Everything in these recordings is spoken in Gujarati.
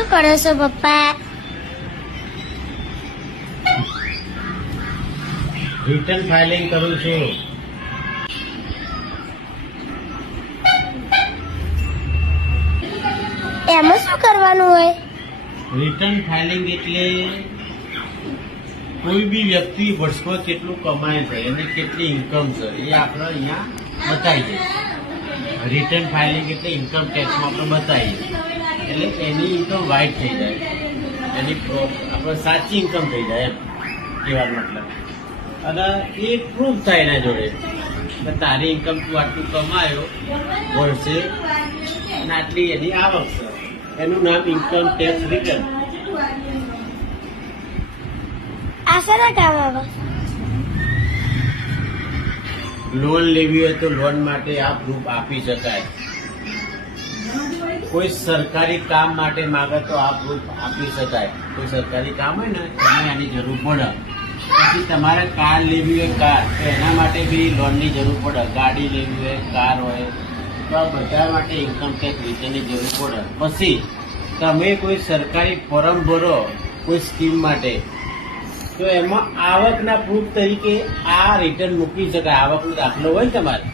શું કરો છો પપ્પા? રિટર્ન ફાઇલિંગ કરું છું. એમાં શું કરવાનું હોય? રિટર્ન ફાઇલિંગ એટલે કોઈ બી વ્યક્તિ વર્ષમાં કેટલું કમાય છે અને કેટલી ઇન્કમ છે એ આપણે અહીંયા બતાવી દઈએ. રિટર્ન ફાઇલિંગ એટલે ઇન્કમ ટેક્સમાં આપણે બતાવીએ એટલે એની ઇન્કમ વાઇટ થઈ જાય, એની આપણે સાચી ઇન્કમ થઈ જાય એમ કહેવાનો મતલબ. અને એ પ્રૂફ થાય એના જોડે કે તારી ઇન્કમ તું આટલું કમાયો વર્ષે અને આટલી એની આવક છે. એનું નામ ઇન્કમ ટેક્સ રિટર્ન. આ શાના કામ આવે? લોન લેવી હોય તો લોન માટે આ પ્રૂફ આપી શકાય. કોઈ સરકારી કામ માટે માંગે તો આ પ્રૂફ આપી શકાય. કોઈ સરકારી કામ હોય ને એને આની જરૂર પડે. પછી તમારે કાર લેવી હોય કાર તો એના માટે બી લોનની જરૂર પડે. ગાડી લેવી હોય કાર હોય તો આ બધા માટે ઇન્કમ ટેક્સ રિટર્નની જરૂર પડે. પછી તમે કોઈ સરકારી ફોર્મ ભરો કોઈ સ્કીમ માટે તો એમાં આવકના પ્રૂફ તરીકે આ રિટર્ન મૂકી શકાય. આવકનો દાખલો હોય ને તમારે,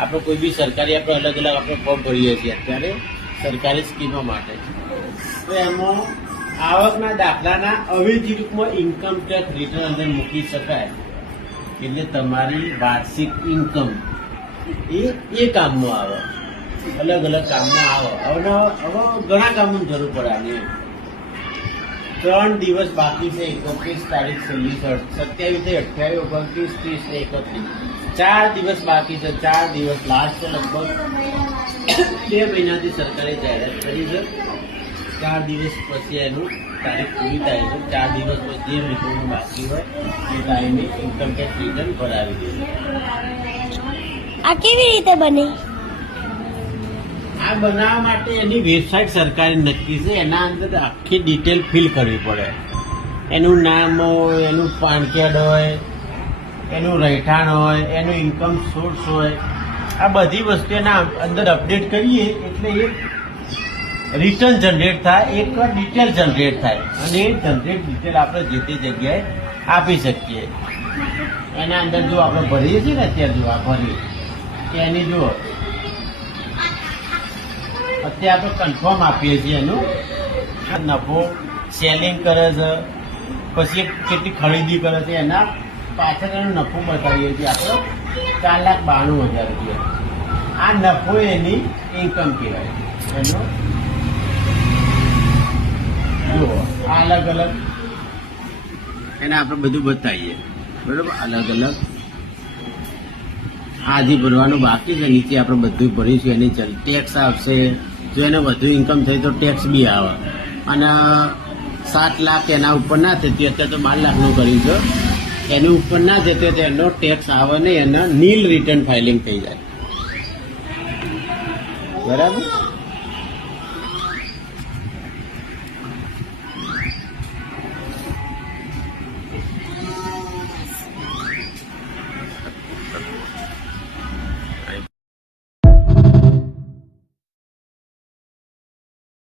આપણે કોઈ બી સરકારી આપણે અલગ અલગ આપણે ફોર્મ ભરીએ છીએ અત્યારે સરકારી સ્કીમો માટે, તો એમાં આવકના દાખલાના અવેજી રૂપમાં ઇન્કમ ટેક્સ રિટર્ન અંદર મૂકી શકાય. એટલે તમારી વાર્ષિક ઇન્કમ એ કામમાં આવે, અલગ અલગ કામમાં આવે. હવે ઘણા કામોની જરૂર પડે આની. 3 દિવસ બાકી છે. 31 તારીખ 27, 28, 29, 30, 31. 4 દિવસ બાકી છે. 4 દિવસ લાસ્ટ છે. લગભગ 2 મહિનાથી સરકારે જાહેરાત કરી છે. 4 દિવસ પછી એનું તારીખ પૂરી થાય છે. 4 દિવસ પછી જે રિટર્ન બાકી હોય એ ટાઈમે ઇન્કમ ટેક્સ રિટર્ન ભરાવી દે. આ કેવી રીતે બને? આ બનાવવા માટે એની વેબસાઇટ સરકારે નક્કી છે. એના અંદર આખી ડિટેલ ફિલ કરવી પડે. એનું નામ હોય, એનું પાન કાર્ડ હોય, એનું રહેઠાણ હોય, એનું ઇન્કમ સોર્સ હોય. આ બધી વસ્તુ એના અંદર અપડેટ કરીએ એટલે એક રિટર્ન જનરેટ થાય, એક ડિટેલ જનરેટ થાય અને એ જનરેટ ડિટેલ આપણે જે તે જગ્યાએ આપી શકીએ. એના અંદર જો આપણે ભરીએ છીએ ને અત્યારે જો આ ભરીએ એની જુઓ અત્યારે આપણે કન્ફર્મ આપીએ છીએ એનું નફો સેલિંગ કરે છે, પછી કેટલી ખરીદી કરે છે એના પાછળ એનો નફો બતાવીએ છીએ આપણે 4,92,000 રૂપિયા. આ નફો એની ઇન્કમ કહેવાય. એનો જુઓ આ અલગ અલગ એને આપણે બધું બતાવીએ બરાબર. અલગ અલગ આ જે ભરવાનું બાકી છે નીચે આપણે બધું ભરીશું. એની ટેક્સ આવશે. જો એને વધુ ઇન્કમ થઈ તો ટેક્સ બી આવે. અને 7 લાખ એના ઉપર ના થતી, અત્યારે તો 12 લાખનું કર્યું છે. એની ઉપર ના જતો તો એનો ટેક્સ આવે નહીં, એના નીલ રિટર્ન ફાઇલિંગ થઈ જાય. બરાબર.